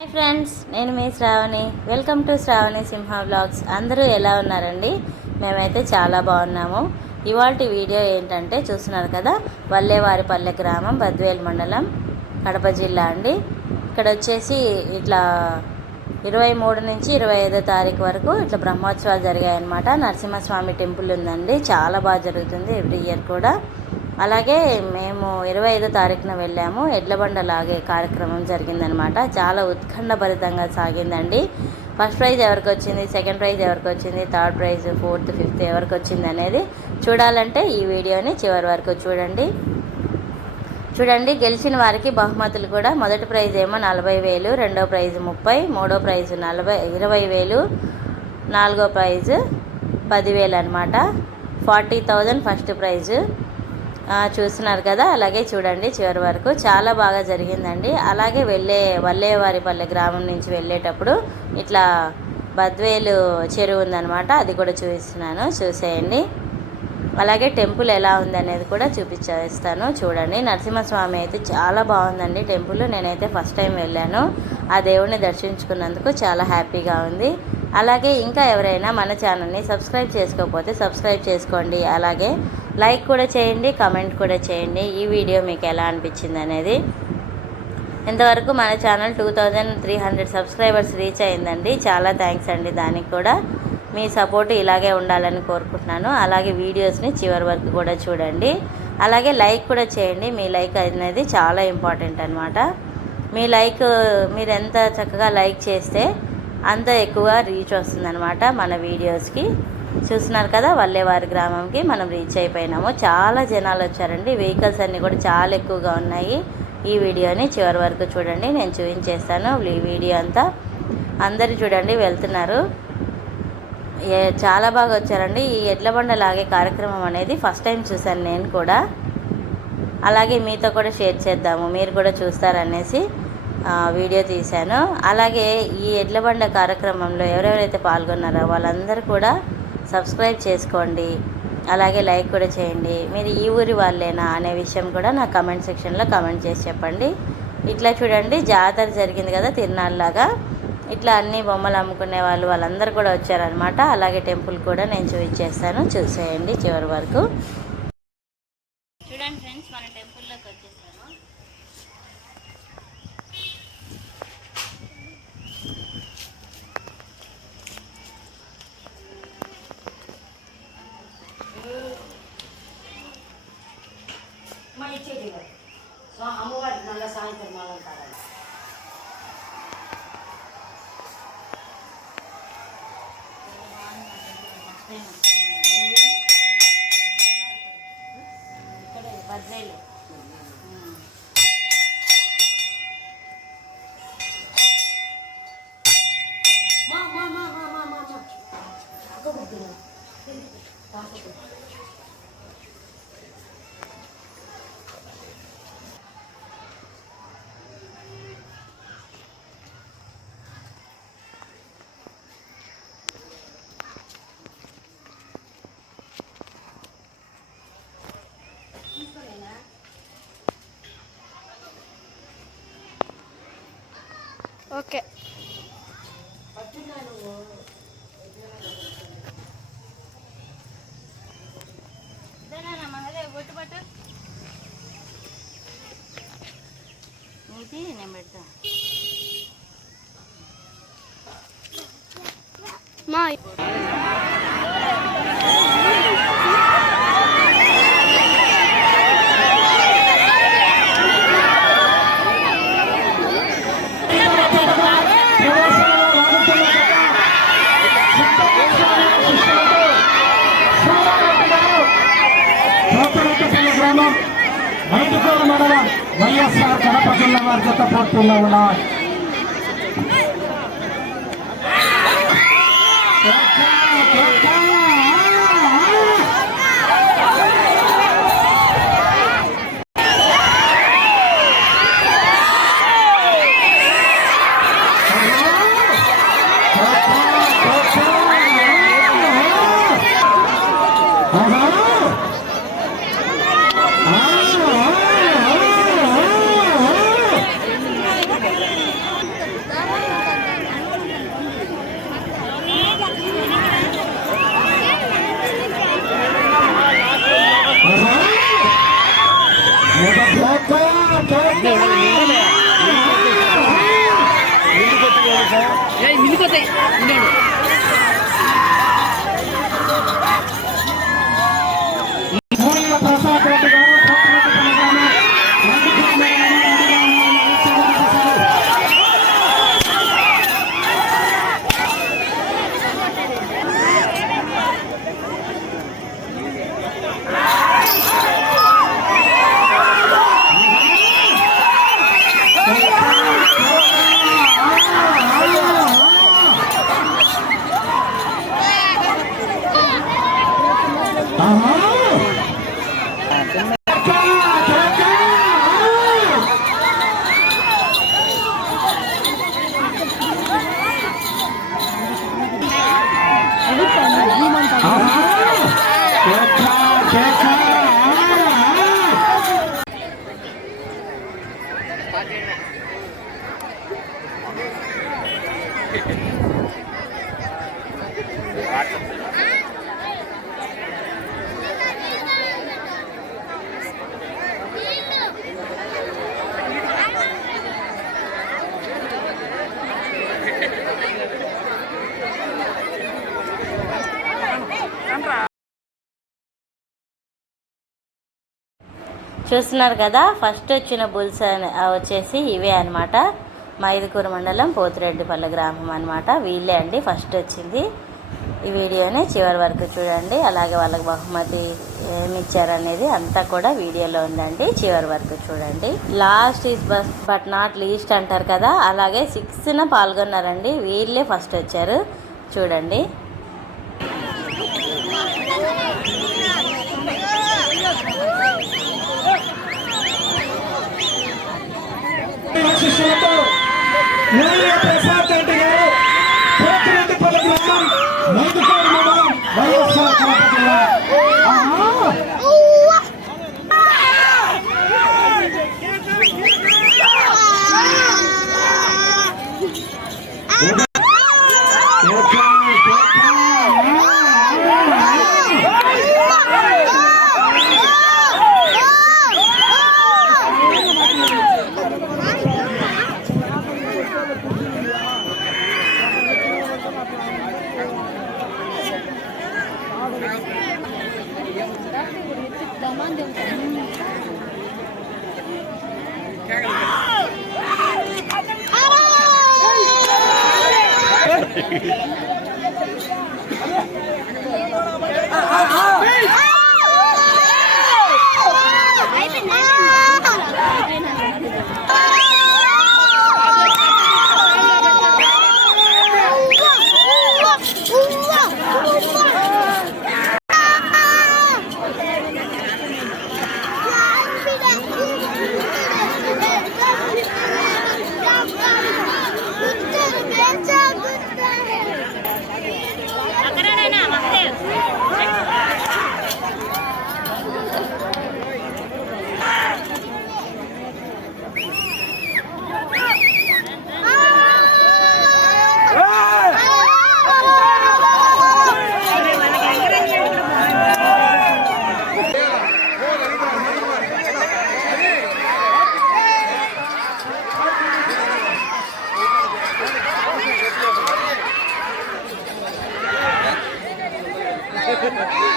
Hi friends నేను మీ Shravani. Welcome to Shravani Simha blogs. అందరూ ఎలా ఉన్నారండి? మేమైతే చాలా బాగున్నాము. ఇవాళ వీడియో ఏంటంటే చూస్తున్నారు కదా వల్లేవారిపల్లె గ్రామం బద్వేల్ మండలం కడప జిల్లా అండి. ఇక్కడ వచ్చేసి ఇట్లా ఇరవై మూడు నుంచి ఇరవై ఐదో తారీఖు వరకు ఇట్లా బ్రహ్మోత్సవాలు జరిగాయన్నమాట. నరసింహస్వామి టెంపుల్ ఉందండి. చాలా బాగా జరుగుతుంది ఎవ్రీ ఇయర్ కూడా. అలాగే మేము ఇరవై ఐదో తారీఖున వెళ్ళాము. ఎడ్లబండ లాగే కార్యక్రమం జరిగిందనమాట. చాలా ఉత్కంఠభరితంగా సాగిందండి. ఫస్ట్ ప్రైజ్ ఎవరికి వచ్చింది? సెకండ్ ప్రైజ్ ఎవరికి వచ్చింది? థర్డ్ ప్రైజ్ ఫోర్త్ ఫిఫ్త్ ఎవరికి వచ్చింది అనేది చూడాలంటే ఈ వీడియోని చివరి వరకు చూడండి. చూడండి గెలిచిన వారికి బహుమతులు కూడా. మొదటి ప్రైజ్ ఏమో నలభై వేలు రెండో ప్రైజ్ ముప్పై మూడో ప్రైజ్ నలభై ఇరవై వేలు నాలుగో ప్రైజ్ పదివేలు అనమాట. Forty thousand first prize. చూస్తున్నారు కదా అలాగే చూడండి చివరి వరకు. చాలా బాగా జరిగిందండి. అలాగే వెళ్ళే వల్లేవారిపల్లె గ్రామం నుంచి వెళ్ళేటప్పుడు ఇట్లా బద్వేలు చెరువు ఉందన్నమాట అది కూడా చూపిస్తున్నాను. చూసేయండి. అలాగే టెంపుల్ ఎలా ఉంది అనేది కూడా చూపించేస్తాను. చూడండి నరసింహస్వామి అయితే చాలా బాగుందండి టెంపుల్. నేనైతే ఫస్ట్ టైం వెళ్ళాను. ఆ దేవుడిని దర్శించుకున్నందుకు చాలా హ్యాపీగా ఉంది. అలాగే ఇంకా ఎవరైనా మన ఛానల్ని సబ్స్క్రైబ్ చేసుకోకపోతే సబ్స్క్రైబ్ చేసుకోండి. అలాగే లైక్ కూడా చేయండి కమెంట్ కూడా చేయండి. ఈ వీడియో మీకు ఎలా అనిపించింది అనేది. ఇంతవరకు మన channel two thousand three hundred subscribers reach అయిందండి. చాలా థ్యాంక్స్ అండి దానికి కూడా. మీ సపోర్ట్ ఇలాగే ఉండాలని కోరుకుంటున్నాను. అలాగే వీడియోస్ని చివరి వరకు కూడా చూడండి. అలాగే లైక్ కూడా చేయండి. మీ లైక్ అనేది చాలా ఇంపార్టెంట్ అనమాట మీ లైక్ మీరు ఎంత చక్కగా లైక్ చేస్తే అంత ఎక్కువ రీచ్ వస్తుందన్నమాట మన వీడియోస్కి చూస్తున్నారు కదా వల్లేవారి గ్రామంకి మనం రీచ్ అయిపోయినాము. చాలా జనాలు వచ్చారండి. వెహికల్స్ అన్నీ కూడా చాలా ఎక్కువగా ఉన్నాయి. ఈ వీడియోని చివరి వరకు చూడండి. నేను చూపించేస్తాను. ఈ వీడియో అంతా అందరు చూడండి వెళ్తున్నారు. ఏ చాలా బాగా వచ్చారండి. ఈ ఎడ్ల బండ లాగే కార్యక్రమం అనేది ఫస్ట్ టైం చూశాను నేను కూడా. అలాగే మీతో కూడా షేర్ చేద్దాము. మీరు కూడా చూస్తారనేసి వీడియో తీశాను. అలాగే ఈ ఎడ్ల బండ కార్యక్రమంలో ఎవరెవరైతే పాల్గొన్నారో వాళ్ళందరూ కూడా సబ్స్క్రైబ్ చేసుకోండి. అలాగే లైక్ కూడా చేయండి. మీరు ఈ ఊరి వాళ్ళేనా అనే విషయం కూడా నా కమెంట్ సెక్షన్లో కమెంట్ చేసి చెప్పండి. ఇట్లా చూడండి జాతర జరిగింది కదా తిరునాళ్ళలాగా. ఇట్లా అన్ని బొమ్మలు అమ్ముకునే వాళ్ళు వాళ్ళందరూ కూడా వచ్చారనమాట అలాగే టెంపుల్ కూడా నేను చూపించేస్తాను. చూసేయండి చివరి వరకు చూడండి ఫ్రెండ్స్ మన టెంపుల్లోకి వచ్చేసాము మా ఇచ్చేది కదా సో అమ్మవారి నల్ల సాయంత్రం మాలం కావాలి ఇక్కడే బద్వేలు మా మా మా మా మా మా మా అక్క బుద్ధిన కాకపోతే ఓకే. నీది నేను పెడతా. మా జిల్లా Yeah. Huh. చూస్తున్నారు కదా ఫస్ట్ వచ్చిన బుల్స్ వచ్చేసి ఇవే అనమాట మైదుకూరు మండలం పోతిరెడ్డిపల్లి గ్రామం అనమాట వీళ్ళే అండి ఫస్ట్ వచ్చింది. ఈ వీడియోని చివరి వరకు చూడండి. అలాగే వాళ్ళకి బహుమతి ఏమి ఇచ్చారనేది అంతా కూడా వీడియోలో ఉందండి. చివరి వరకు చూడండి. Last is bus but not least అంటారు కదా అలాగే సిక్స్త్న పాల్గొన్నారండి. వీళ్ళే ఫస్ట్ వచ్చారు. చూడండి. Yeah.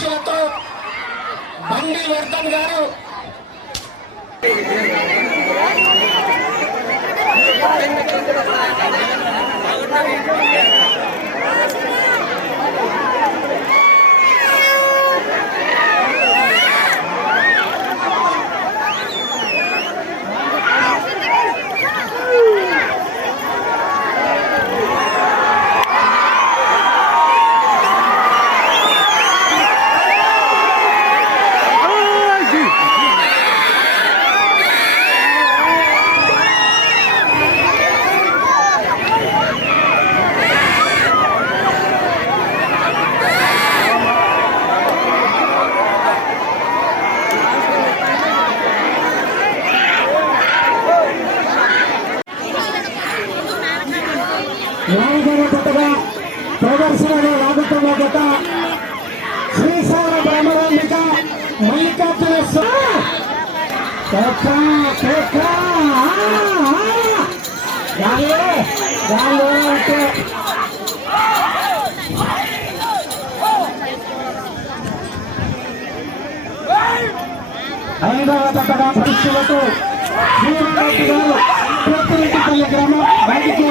విమర్శలతో బండి వర్ధన్ గారు ఐదవ జతగా పరీక్షలతో శ్రీరామరెడ్డి గారు ప్రతిరెడ్డిపల్లి గ్రామం రాజకీయ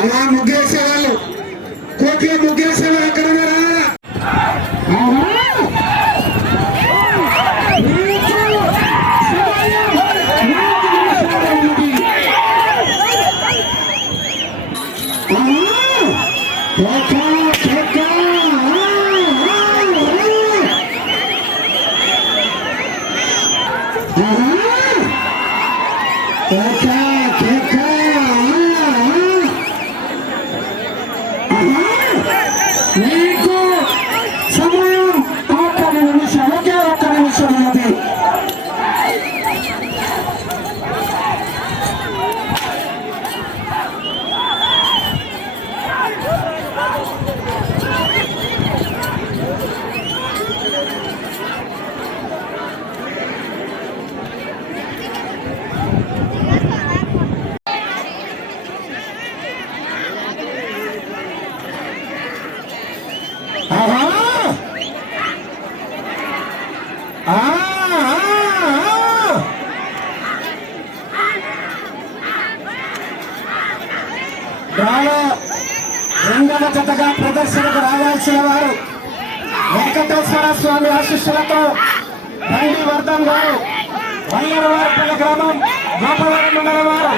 అలా ముగ్గేసేవాళ్ళు వాళ్ళు. ముగ్గేసేవాళ్ళు ముగ్గేసే Woo! డ్రాలో రెండవ జతగా ప్రదర్శనకు రావాల్సిన వారు వెంకటేశ్వర స్వామి ఆశిస్సులతో బండి వర్ధన్ గారు వయ్యరవారిపల్లి గ్రామం గోపవరం మండలం వారు.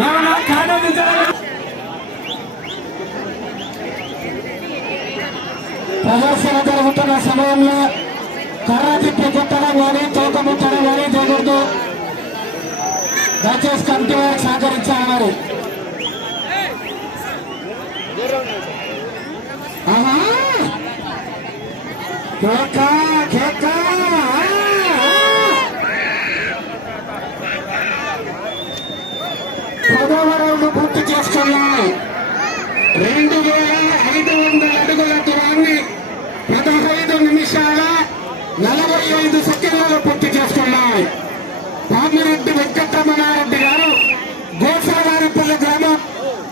ఏమన్నా కాదందించాలని ప్రదర్శన జరుగుతున్న సమయంలో కర్ర తిప్పి కొట్టడం కానీ తోక ముట్టడం కానీ జరుగుతూ దయచేసి కమిటీ వారికి సహకరించాలన్నారు ఆహా! కేకా కేకా పదవ రౌండ్ పూర్తి చేసుకున్నాయి రెండు వేల ఐదు వందల అడుగుల దూరాన్ని పదహైదు నిమిషాల నలభై ఐదు సెకండ్లలో పూర్తి చేసుకున్నాయి పామిరెడ్డి వెంకటరమణారెడ్డి గారు గోసావారిపల్లి గ్రామం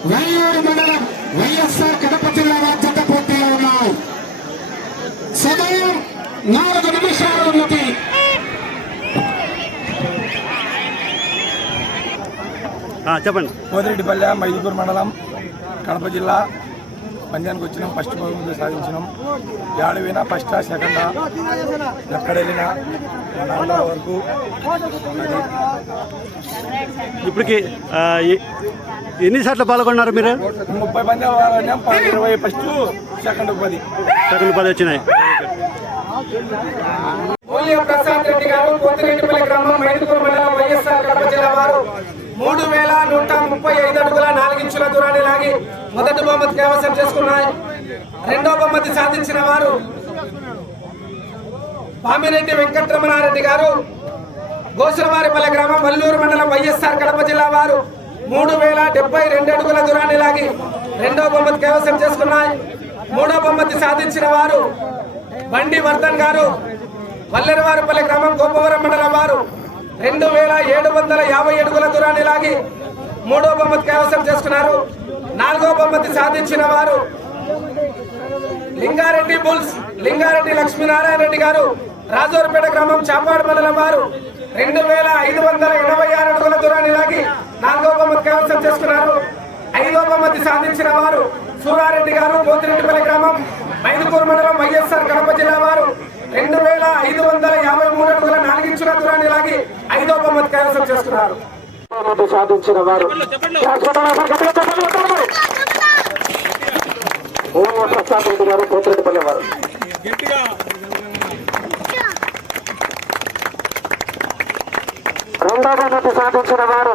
వయ్యూరు మండలం వైఎస్ఆర్ కడప జిల్లా బాధ్యత పూర్తిగా ఉన్నాయి సమయం నాలుగు నిమిషాలు ఉన్నది చెప్పండి. కోదిరెడ్డిపల్లె మైదుకూరు మండలం కడప జిల్లా పంద్యానికి వచ్చినాం ఫస్ట్ బహుమతి సాధించినాం. ఏడవైనా ఫస్ట్ సెకండ్ ఎక్కడ వెళ్ళినా వరకు ఇప్పటికి ఆ, ఎ- ఎన్నిసార్లు పాల్గొన్నారు మీరు? ముప్పై మంది ఇరవై ఫస్ట్ సెకండ్ పది సెకండ్ పది వచ్చినాయి. ప్రసాద్ రెడ్డి గారు పోతిరెడ్డిపల్లి గ్రామం మైదుకూరు మండలం వైఎస్ఆర్ కడప జిల్లా వారు. మూడు వేల నూట ముప్పై ఐదు అడుగుల నాలుగించుల దూరాన్ని లాగి మొదటి బహుమతి కైవసం చేసుకున్నాయి. రెండో బహుమతి సాధించిన వారు పామిరెడ్డి వెంకటరమణారెడ్డి గారు గోసులవారిపల్లె గ్రామం వల్లూరు మండలం వైఎస్ఆర్ కడప జిల్లా వారు మూడు వేల డెబ్బై రెండు అడుగుల దూరాన్ని లాగి రెండో బహుమతి కైవసం చేసుకున్నాయి. మూడో బహుమతి సాధించిన వారు బండి వర్ధన్ గారు వల్లెరవారిపల్లె గ్రామం గోపవరం మండలం వారు రెండు వేల ఏడు వందల యాభై అడుగుల దూరాన్ని లాగి మూడో బహుమతి కైవసం చేసుకున్నారు. నాలుగో బహుమతి సాధించిన వారు లింగారెడ్డి బుల్స్ లింగారెడ్డి లక్ష్మీనారాయణ రెడ్డి గారు రాజోరుపేట గ్రామం చాపాడు మండలం వారు రెండు వేల ఐదు వందల ఎనభై ఆరు అడుగుల దూరాన్ని లాగి నాలుగో బహుమతి కైవసం చేసుకున్నారు. ఐదో బహుమతి సాధించిన వారు సూరారెడ్డి గారు పోతిరెడ్డిపల్లి గ్రామం మైదుకూరు మండలం వైఎస్ఆర్ కడప జిల్లా వారు రెండు వేల ఐదు వందల యాభై మూడు అడుగుల నాలుగించుల దూరాన్ని లాగి ఐదో బహుమతి కైవసం చేసుకున్నారు. బహుమతి సాధించిన వారు. గారు పోతిరెడ్డిపల్లి వారు. రెండో బహుమతి సాధించిన వారు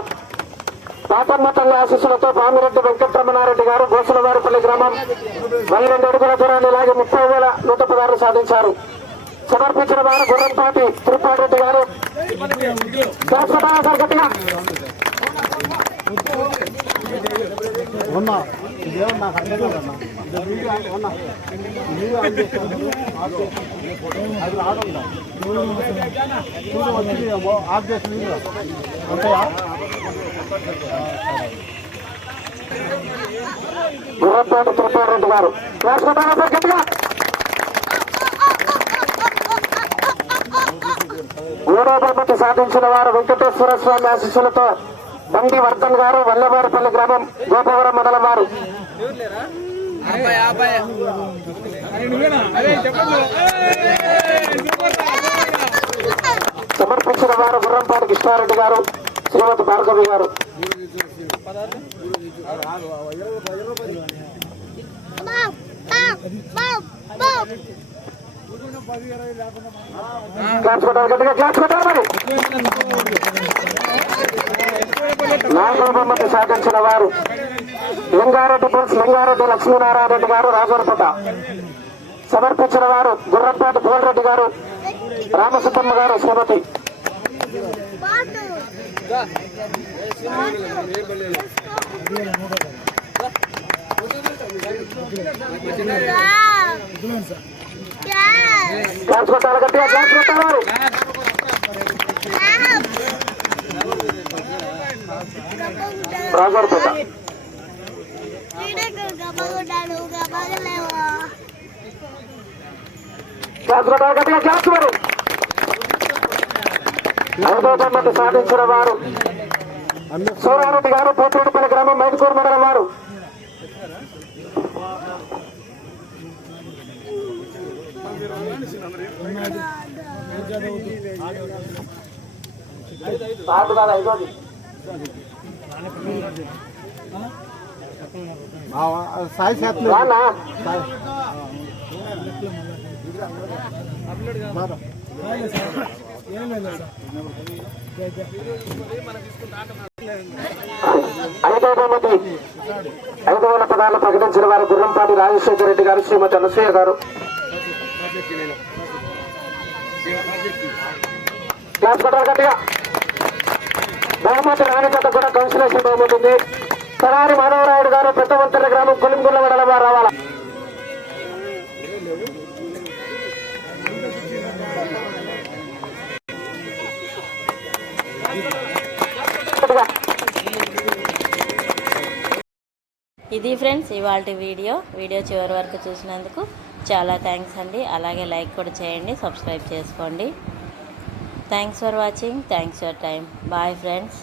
పాపమ్మ తల్లి ఆశీస్సులతో పామిరెడ్డి వెంకటరమణారెడ్డి గారు గోసులవారిపల్లి గ్రామం. పన్నెండు అడుగుల దూరాన్ని లాగి ముప్పై వేల నూట పదహారు సాధించారు. సమర్పించిన వారు గుర్రంపాటి తిరుపాటి రెడ్డి గారు. గుర్రంపాటి తిరుపాటి రెడ్డి గారు. గట్టిగా మూడో బహుమతి సాధించిన వారు వెంకటేశ్వర స్వామి ఆశీస్సులతో బండి వర్ధన్ గారు వల్లవారిపల్లి గ్రామం గోపవరం మండలం వారు సమర్పించిన వారు గుర్రంపాటి కృష్ణారెడ్డి గారు శ్రీమతి భార్గవి గారు Bob! Bob! Bob! క్లాస్ సాధించిన వారు లింగారెడ్డి పుల్స్ లింగారెడ్డి లక్ష్మీనారాయణ రెడ్డి గారు రాజోరపేట సమర్పించిన వారు గుర్రంపాటి పోలరెడ్డి గారు రామసుబ్బమ్మ గారు శ్రీమతి క్లాస్ కొట్టాలి గట్టిగా క్లాస్ కొట్టాలి రాజోరపేట క్లాస్ కొట్టాలి గట్టిగా క్లాస్ మరి సాధించిన వారు. సూరారెడ్డి గారు పోతురెడ్డిపల్లి గ్రామం మైదుకూరు మండలం వారు. సాధు సాయి ఐదో బహుమతి ఐదు వేల పదాలు ప్రకటించిన వారు గుర్రంపాటి రాజశేఖర రెడ్డి గారు శ్రీమతి అనసూయ గారు. క్లాస్ కొట్టాలి గట్టిగా. బహుమతి రాని కథ కూడా కౌన్సిలేషన్ బహుమతి ఉంది సరారి మాధవరాయుడు గారు పెద్దవంతర గ్రామం కొలింగుల మండలం వారు రావాలా? ఇది ఫ్రెండ్స్ ఇవాళ వీడియో. వీడియో చివరి వరకు చూసినందుకు చాలా థ్యాంక్స్ అండి. అలాగే లైక్ కూడా చేయండి సబ్స్క్రైబ్ చేసుకోండి. Thanks for watching thanks for time bye friends